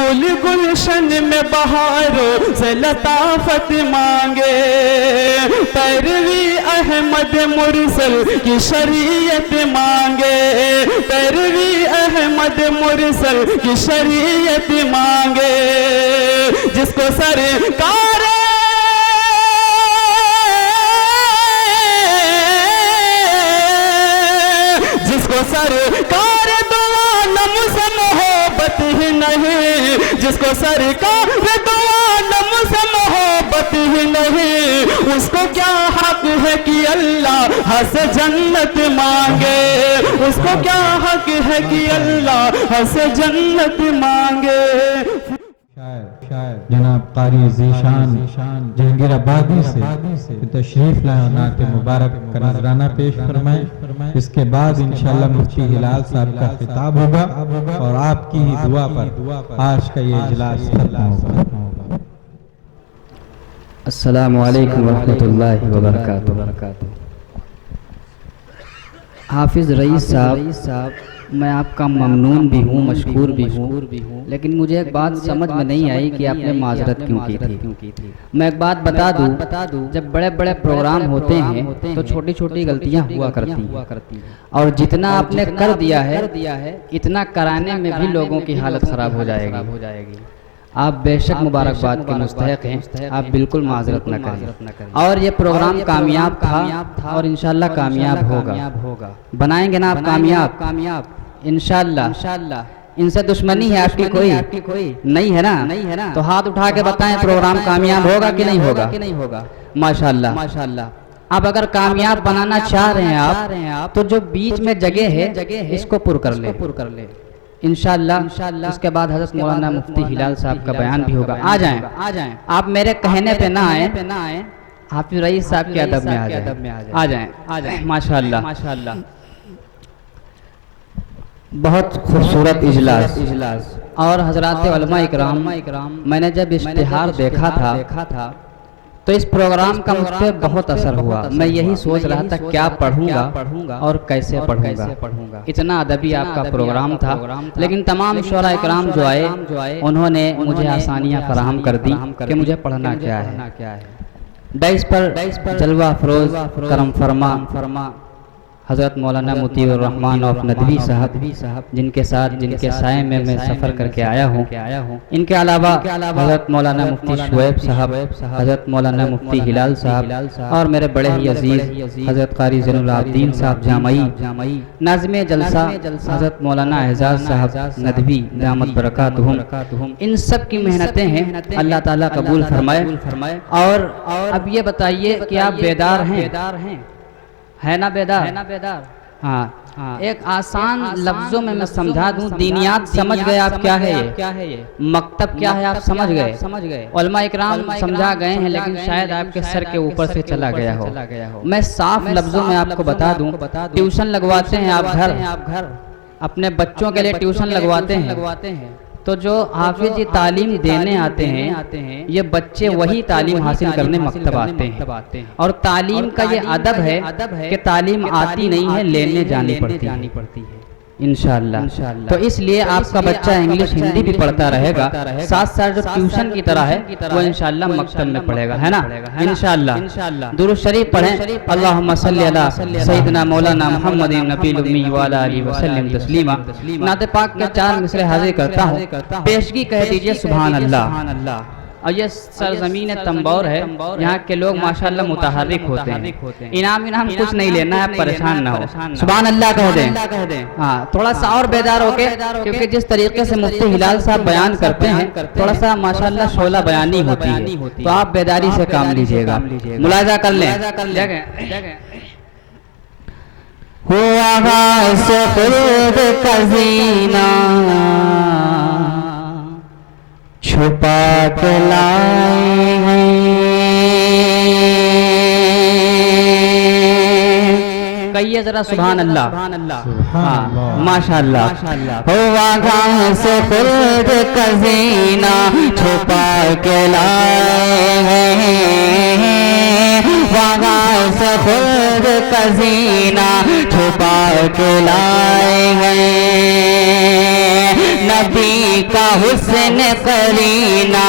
گل گلشن میں بہاروں سے لطافت مانگے، پیروی احمد مرسل کی شریعت مانگے، پیروی احمد مرسل کی شریعت مانگے، جس کو سرکار سرکار دو عالم سے محبت ہی نہیں، جس کو سرکار دو عالم سے محبت ہی نہیں، اس کو کیا حق ہے کہ اللہ سے جنت مانگے، اس کو کیا حق ہے کہ اللہ سے جنت مانگے۔ شاعر جناب قاری ذیشان جہانگیر آبادی سے تشریف لائے اور نعت مبارک کا نذرانہ پیش فرمائیں۔ اس کے بعد انشاءاللہ مفتی ہلال صاحب کا خطاب ہوگا اور آپ کی ہی دعا پر آج کا یہ اجلاس ختم ہوگا۔ السلام علیکم ورحمۃ اللہ وبرکاتہ۔ حافظ رئیس صاحب، میں آپ کا ممنون بھی ہوں، مشکور بھی ہوں، لیکن مجھے ایک بات سمجھ میں نہیں آئی کہ آپ نے معذرت کیوں کی تھی۔ میں ایک بات بتا دوں، جب بڑے بڑے پروگرام ہوتے ہیں تو چھوٹی چھوٹی غلطیاں ہوا کرتی ہیں، اور جتنا آپ نے کر دیا ہے اتنا کرانے میں بھی لوگوں کی حالت خراب ہو جائے گی۔ آپ بے شک مبارکباد کے مستحق ہیں، آپ بالکل معذرت نہ کریں، اور یہ پروگرام کامیاب تھا اور انشاءاللہ کامیاب ہوگا۔ بنائیں گے نا آپ کامیاب انشاءاللہ؟ ان سے دشمنی ہے آپ کی کوئی نہیں ہے نا؟ تو ہاتھ اٹھا کے بتائیں پروگرام کامیاب ہوگا کہ نہیں ہوگا؟ ماشاءاللہ۔ اب اگر کامیاب بنانا چاہ رہے ہیں آپ تو جو بیچ میں جگہ ہے اس کو پر کر لیں انشاءاللہ۔ اس کے بعد حضرت مولانا مفتی ہلال صاحب کا بیان بھی ہوگا۔ آ جائیں آپ، میرے کہنے پہ نہ آئیں، حافظ رئیس صاحب کے ادب میں آ جائیں۔ ماشاءاللہ۔ بہت خوبصورت اجلاس، اور حضرات علماء اکرام، میں نے جب اشتہار دیکھا تھا تو اس پروگرام کا مجھ پہ بہت اثر ہوا۔ میں یہی سوچ رہا تھا کیا پڑھوں گا اور کیسے پڑھوں گا۔ اتنا ادبی آپ کا پروگرام تھا، لیکن تمام شعراء اکرام جو آئے انہوں نے مجھے آسانیاں فراہم کر دی کہ مجھے پڑھنا کیا ہے۔ ڈائس پر جلوہ افروز کرم فرما حضرت مولانا مطیع الرحمن آف ندوی صاحب، جن کے ساتھ جن کے سائے میں سفر کر کے آیا ہوں، ان کے علاوہ حضرت مولانا مفتی شعیب صاحب، حضرت مولانا مفتی ہلال صاحب، اور میرے بڑے ہی عزیز حضرت قاری زین العابدین صاحب جامعی، ناظم جلسہ حضرت مولانا اعزاز صاحب ندوی دامت برکاتہم، ان سب کی محنتیں ہیں، اللہ تعالیٰ قبول فرمائے۔ اور اب یہ بتائیے کہ آپ بیدار ہیں؟ ہے نا بیدار؟ ہاں، ایک آسان لفظوں میں سمجھا دوں، دینیات سمجھ گئے آپ کیا ہے یہ؟ مکتب کیا ہے آپ سمجھ گئے؟ علماء اکرام سمجھا گئے ہیں، لیکن شاید آپ کے سر کے اوپر سے چلا گیا ہو۔ میں صاف لفظوں میں آپ کو بتا دوں، ٹیوشن لگواتے ہیں آپ گھر، اپنے بچوں کے لیے ٹیوشن لگواتے ہیں، تو جو حافظ جی تعلیم دینے آتے ہیں یہ بچے وہی تعلیم حاصل کرنے مکتب آتے ہیں، اور تعلیم کا یہ ادب ہے کہ تعلیم آتی نہیں ہے، لینے جانی پڑتی ہے انشاءاللہ۔ تو اس لیے آپ کا بچہ انگلش ہندی بھی پڑھتا رہے گا، ساتھ ساتھ جو ٹیوشن کی طرح ہے وہ انشاءاللہ مکتب میں پڑھے گا، ہے نا انشاءاللہ۔ درود شریف پڑھیں، اللہم صلی علی سیدنا مولانا محمد نبی الامی وعلی آلہ وسلم تسلیما۔ نعت پاک کے 4 مصرع حاضر کرتا ہوں، پیشگی کہہ دیجئے سبحان اللہ۔ اور یہ سرزمین تنبور ہے، یہاں کے لوگ ماشاءاللہ متحرک ہوتے ہیں، انعام کچھ نہیں لینا ہے، آپ پریشان نہ ہو، سبحان اللہ کہہ دیں۔ ہاں، تھوڑا سا اور بیدار ہو کے، کیونکہ جس طریقے سے مفتی ہلال صاحب بیان کرتے ہیں تھوڑا سا ماشاءاللہ شعلہ بیانی ہوتی ہے، تو آپ بیداری سے کام لیجئے گا، ملاحظہ کر لیں۔ ہوا غاث خلد کا زینہ چھپا کے لائے ہیں، کہیے ذرا سبحان اللہ۔ ماشاءاللہ۔ ہوا غاث خلد کا زینہ چھپا کے لائے ہیں، غاث خلد کا زینہ چھپا کے لائے ہیں، نہ نبی کا حسن قرینہ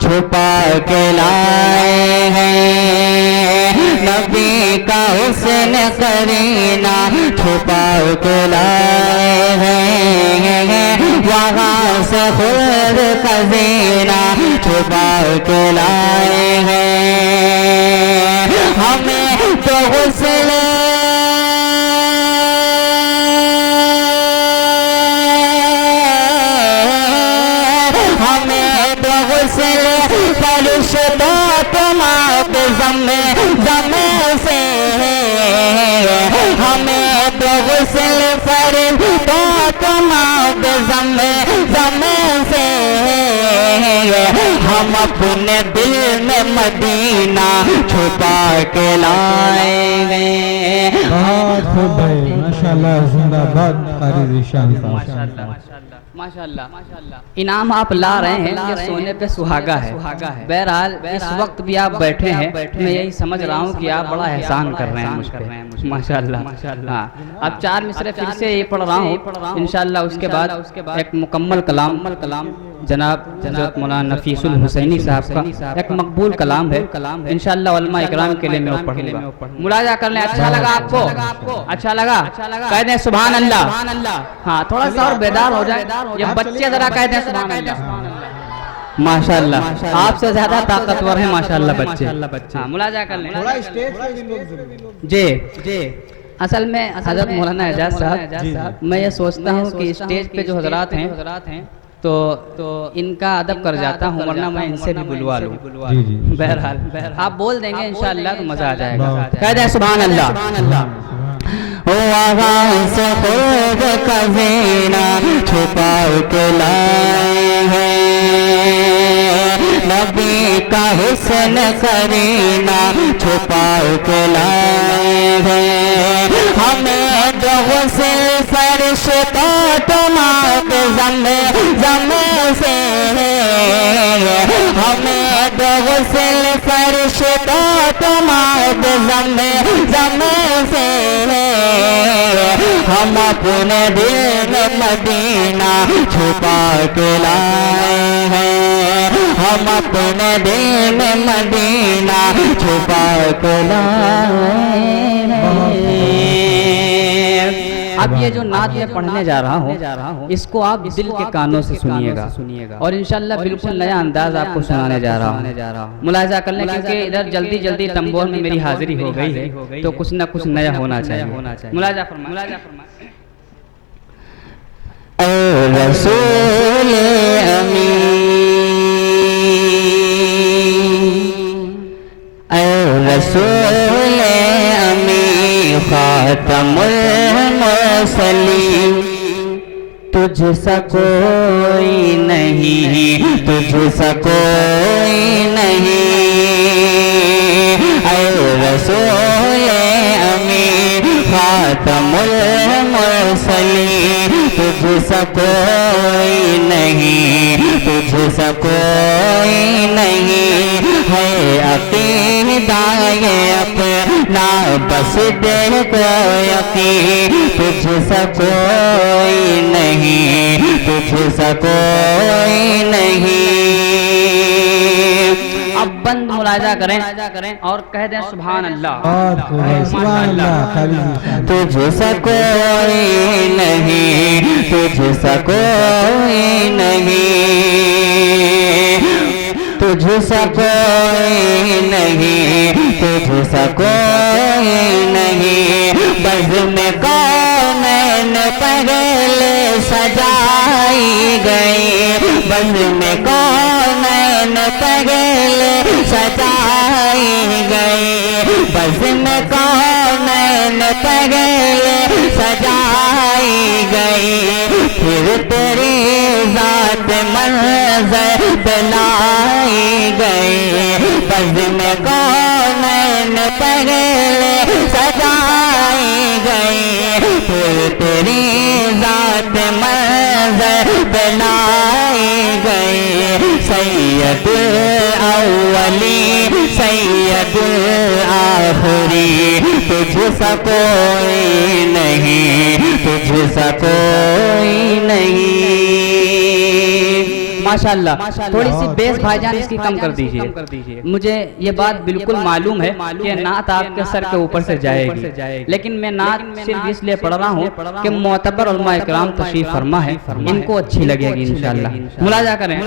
چھپا کے لائے ہیں، نبی کا حسن قرینہ چھپا کے لائے ہیں، وہاں سے خود کا زینہ چھپا کے لائے ہیں، ہمیں تو غسل سے ہمیں تو غسل فرض سے ہم اپنے دل میں مدینہ چھپا کے لائے گئے. بہت خوب بھائی، ماشاءاللہ، زندہ باد قاری ذیشان صاحب. ماشاءاللہ انعام آپ لا رہے ہیں، یہ سونے پہ سہاگا ہے. بہرحال اس وقت بھی آپ بیٹھے ہیں، میں یہی سمجھ رہا ہوں کہ آپ بڑا احسان کر رہے ہیں مجھ پہ. ماشاءاللہ. اب 4 مصرے پھر سے یہ پڑھ رہا ہوں انشاءاللہ. اس کے بعد ایک مکمل کلام جناب حضرت مولانا نفیس الحسینی صاحب کا ایک مقبول کلام ہے انشاءاللہ. علماء اکرام کے لیے میں وہ پڑھوں گا، ملاحظہ کر لیں. اچھا لگا آپ کو؟ اچھا لگا؟ کہہ دیں سبحان اللہ. ہاں تھوڑا سا اور بیدار ہو جائے. یہ بچے ذرا کہہ دیں سبحان اللہ. ماشاءاللہ آپ سے زیادہ طاقتور ہیں ماشاءاللہ بچے. ہاں ملاحظہ کر لیں. جی اصل میں حضرت مولانا اعجاز صاحب، میں یہ سوچتا ہوں کہ اسٹیج پہ جو حضرات ہیں تو ان کا ادب کر جاتا ہوں، ورنہ میں ان سے بھی بلوا لوں. بہرحال آپ بول دیں گے انشاءاللہ تو مزہ آ جائے گا. کہہ دیں سبحان اللہ. وہاں سے خود کا زینہ چھپا کے لائے ہیں، نبی کا حسن قرینہ چھپا کے لائے ہیں، ہمیں جو غسل فرش کا تمام زم سے ہمیں جو غسل فرش کا تمام زم سے ہم اپنے دل میں مدینہ چھپا کے لائے ہیں، ہم اپنے دل میں مدینہ چھپا کے لائے ہیں. اب یہ جو نعت میں پڑھنے جا رہا ہوں اس کو آپ دل کے کانوں سے سنیے گا اور انشاءاللہ بالکل نیا انداز آپ کو سنانے جا رہا ہوں. ملاحظہ کر لیں کیونکہ ادھر جلدی تنبور میں میری حاضری ہو گئی ہے تو کچھ نہ کچھ نیا ہونا چاہیے. ملاحظہ فرمائیں. اے رسول امین، اے رسول امین، خاتم المرسلین، تجھ سا کوئی نہیں، تجھ سا کوئی نہیں. اے رسول امین، خاتم المرسلین، تجھ سا کوئی نہیں، تجھ سا کوئی نہیں. ہے عقیدہ یہ اپنا بس دل کو یقین، تجھ سا کوئی نہیں، تجھ سا کوئی نہیں. اب بند ملاحظہ کریں اور کہہ دیں سبحان اللہ. سبحان اللہ. تجھ سا کوئی نہیں، تجھ سا کوئی نہیں، تجھ سا کوئی نہیں، تجھ سا کوئی نہیں. بزم کونین پہلے سجائی گئی، بزم کونین پہلے سجائی گئی، بزم کونین پہلے سجائی گئی. پھر تیری ذات منظر بلائی گئی، بزم کونین پہلے سجائی گئی. پھر تیری ذات منظر بلائی گئی. سید الاولی سید الاخری، تجھ سا کوئی نہیں، تجھ سا کوئی نہیں. ماشاءاللہ تھوڑی سی بیس بھائی جان اس کی کم کر دیجئے. مجھے یہ بات بالکل معلوم ہے کہ نعت آپ کے سر کے اوپر سے جائے گی، لیکن میں نعت صرف اس لیے پڑھ رہا ہوں کہ معتبر علماء اکرام تشریف فرما ہے، ان کو اچھی لگے گی انشاءاللہ. ملاحظہ کریں.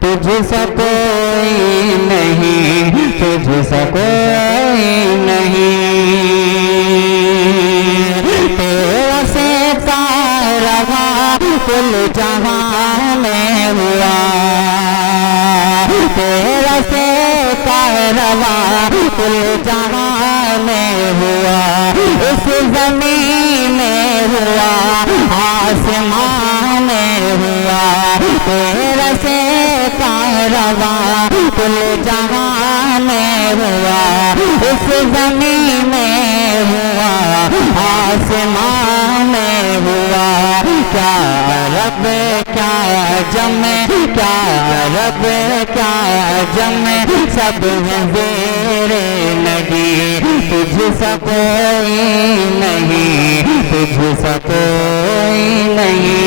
تجھ سا کوئی نہیں، تجھ سا کوئی نہیں، تیرا سے کارواں کل جہاں میں ہوا، تیرا سے کارواں کل جہاں میں ہوا، اس زمین میں ہوا، آسمان میں ہوا، تیرا سے کارواں کل جہاں میں ہوا، اس زمین میں ہوا، آسمان میں ہوا. کیا رب کیا جم، کیا رب کیا جم، سب ہیں زیر نگی، تجھ سا کوئی نہیں، تجھ سا کوئی نہیں.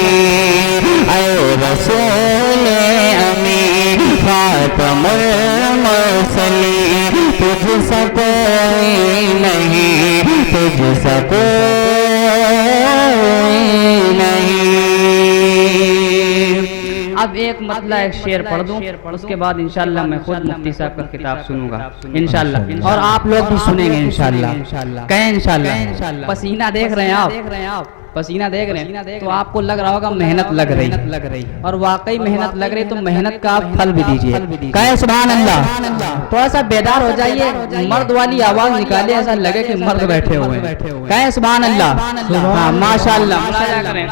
اے رسول امی خاتم المرسلین، تجھ سا کوئی نہیں، تجھ سا کوئی نہیں. اب ایک مطلع ایک شعر پڑھ دوں، اس کے بعد انشاءاللہ میں خود مفتی صاحب کا کتاب سنوں گا انشاءاللہ، اور آپ لوگ بھی سنیں گے انشاءاللہ. کہیں انشاءاللہ. پسینہ دیکھ رہے ہیں آپ، پسینہ دیکھ رہے ہیں تو آپ کو لگ رہا ہوگا محنت لگ رہی، اور واقعی محنت لگ رہی، تو محنت کا آپ پھل بھی دیجئے. کہیں سبحان اللہ. تھوڑا سا بیدار ہو جائیے، مرد والی آواز نکالے، ایسا لگے کہ مرد بیٹھے ہوئے ہیں. کہیں سبحان اللہ. ہاں ماشاءاللہ. ملاحظہ کریں.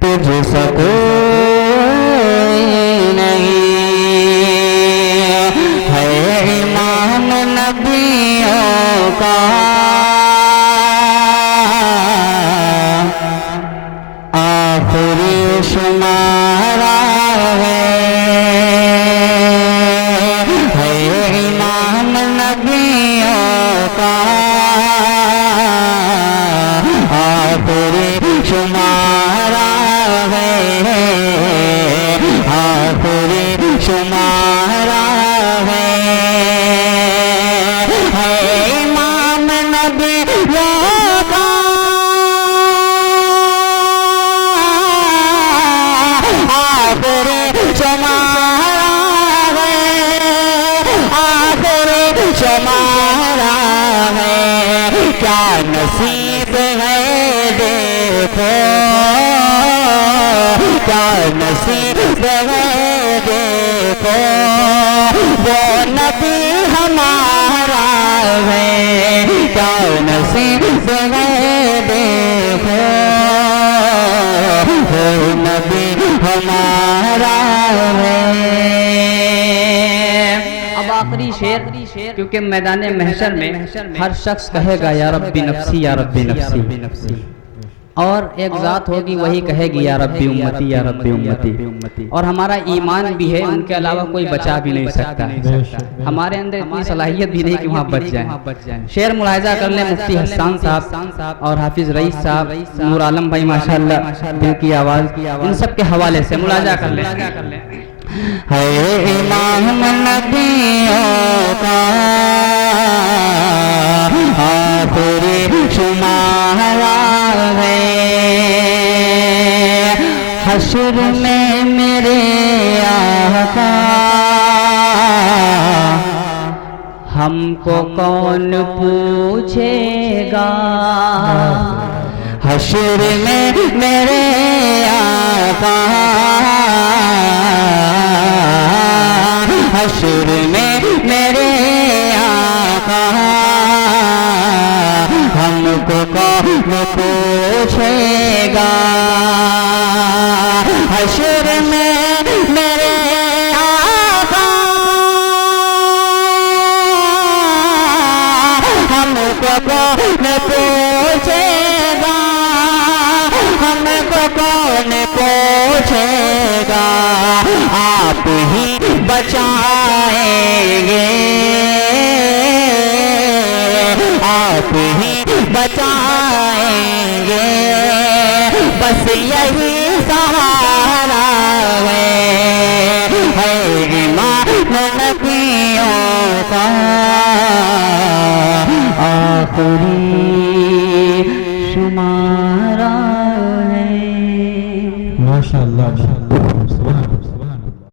تجھ سا کوئی نہیں ہے، امام نبیوں کا آخری شمارہ ہے امام نبیوں کا آخری شمارہ ہے، آخری شمارہ ہے امام نبیوں کا آخری شمارہ ہے، آخری شمارہ ہے. کیا نصیب ہے دیکھو، کیا نصیب ہے دیکھو، وہ نبی ہمارا ہے. کیا نصیب ہے دیکھو، وہ نبی ہمارا ہے. اب آخری شعر، کیونکہ میدان محشر میں ہر شخص کہے گا یا ربی نفسی یا ربی نفسی، اور ایک ذات ہوگی وہی کہے گی یا ربی امتی یا ربی امتی. اور ہمارا ایمان بھی ہے، ان کے علاوہ کوئی بچا بھی نہیں سکتا، ہمارے اندر اتنی صلاحیت بھی نہیں کہ وہاں بچ جائیں. شعر ملاحظہ کر لیں مفتی حسان صاحب اور حافظ رئیس صاحب، نور عالم بھائی ماشاءاللہ دل کی آواز، ان سب کے حوالے سے ملاحظہ کر لیں. ہے امام نبیوں کا آخری شمارہ ہے. حشر میں میرے آقا ہم کو کون پوچھے گا، حشر میں میرے آقا، حشر میں میرے آقا ہم کو کون پوچھے گا. حشر میں میرے آقا ہم کو کون پوچھے گا، ہم کو کون پوچھے گا. آپ ہی بچائیں گے، آپ ہی بچائیں گے، بس یہی سہارا کا آخری شمارہ ہے. ماشاءاللہ.